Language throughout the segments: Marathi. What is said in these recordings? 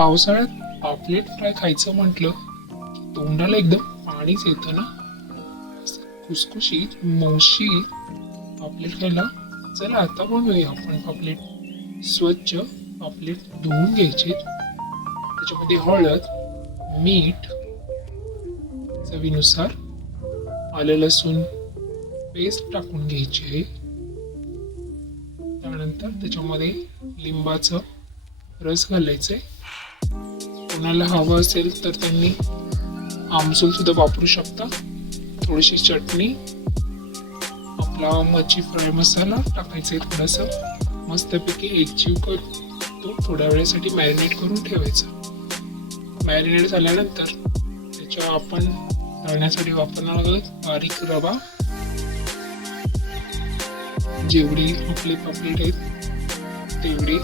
पावसाळ्यात पापलेट फ्राय खायचं म्हटलं की तोंडाला एकदम पाणीच येतं ना. खुसखुशीत मौशी पापलेट खायला. चला आता बनवूया आपण पापलेट. स्वच्छ पापलेट धुवून घ्यायचे. त्याच्यामध्ये हळद, मीठ, चवीनुसार आलं लसूण पेस्ट टाकून घ्यायची आहे. त्यानंतर त्याच्यामध्ये लिंबाचं रस घालायचंय. कोणाला हवं असेल तर त्यांनी आमसूल सुद्धा वापरू शकता. थोडीशी चटणी, आपला मच्छी फ्राय मसाला टाकायचा आहे थोडासा. मस्तपैकी एकजीव करून तो थोड्या वेळेसाठी मॅरिनेट करून ठेवायचा. मॅरिनेट झाल्यानंतर त्याच्या आपण तळण्यासाठी वापरणार आहोत बारीक रवा. जेवढी आपले पापलेट आहेत तेवढी.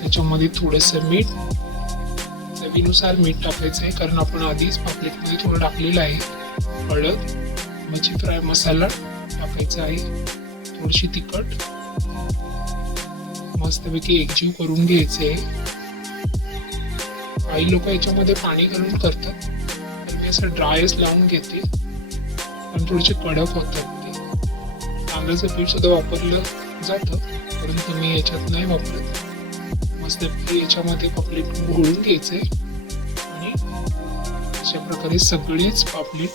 त्याच्यामध्ये थोडंसं मीठ, चवीनुसार मीठ टाकायचं आहे, कारण आपण आधीच पापलेटमध्ये थोडं टाकलेलं आहे. हळद, मच्छी फ्राय मसाला टाकायचा आहे, थोडीशी तिखट. मस्तपैकी एकजीव करून घ्यायचे. काही लोक याच्यामध्ये पाणी घालून करतात, पण मी असं ड्रायच लावून घेते, पण थोडेसे कडक होतात ते. तांदळाचं पीठ सुद्धा वापरलं जातं, परंतु मी याच्यात नाही वापरत. मस्तपैकी याच्यामध्ये पापलेट घोळून घ्यायचे आणि अशा प्रकारे सगळेच पापलेट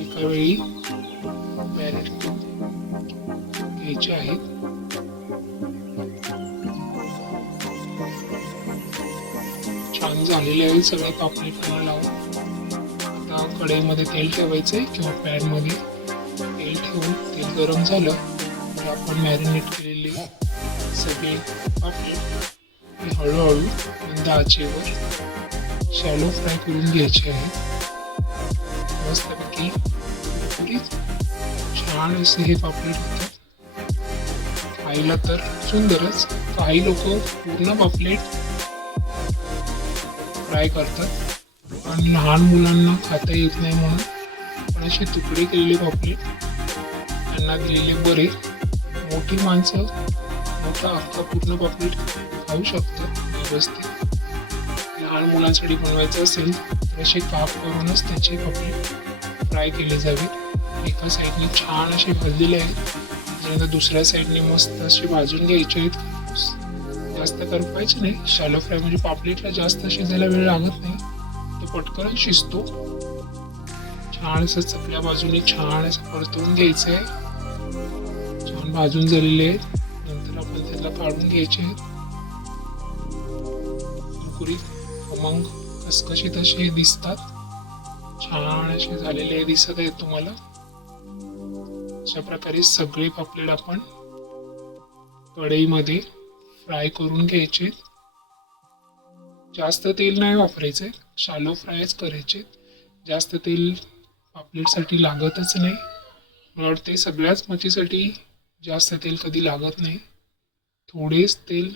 एका वेळी मॅरिनेट करून घ्यायचे आहेत. छान झालेले आहे सगळे पापलेट लावून. आता कढईमध्ये तेल ठेवायचे किंवा पॅन मध्ये तेल ठेवून तेल गरम झालं की आपण मॅरिनेट केलेले सगळे पापलेट हळूहळू मंद आचेवर शॅलो फ्राय करून घ्यायचे आहे. मस्तपैकी छान असे हे पापलेट होतात. खायला तर सुंदरच. काही लोक पूर्ण पापलेट फ्राय करतात आणि लहान मुलांना खाता येत नाही म्हणून पण असे तुकडे केलेले पापलेट त्यांना दिलेले बरे. मोठी माणसं मोठा अख्खा पूर्ण पापलेट खाऊ शकतात व्यवस्थित. लहान मुलांसाठी बनवायचं असेल तर असे काप करूनच त्याचे पापलेट फ्राय केले जावेत. एका साईडने छान असे भाजलेले आहेत, त्यानंतर दुसऱ्या साईडने मस्त असे भाजून घ्यायचे आहेत. जास्त करपायचे नाही. शॅलो फ्राय म्हणजे पापलेटला जास्त शिजायला वेळ लागत नाही, तो पटकन शिजतो. छान असं चपल्या बाजूने छान असं परतवून घ्यायचं आहे. छान भाजून झालेले आहेत. नंतर आपण त्याला काढून घ्यायचे आहेत. कुरकुरीत खमंग कसकशीत असे दिसतात. छान असे झालेले दिसत आहेत तुम्हाला. अशा प्रकारे सगळे पापलेट आपण कढईमध्ये फ्राय करून घ्यायचे. जास्त तेल नाही वापरायचे, शॅलो फ्रायच करायचे. जास्त तेल पापलेटसाठी लागतच नाही. मला वाटते सगळ्याच मच्छीसाठी जास्त तेल कधी लागत नाही, थोडेच तेल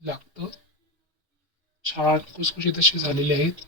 लागतं. छान खुसखुशीत असे झालेले आहेत.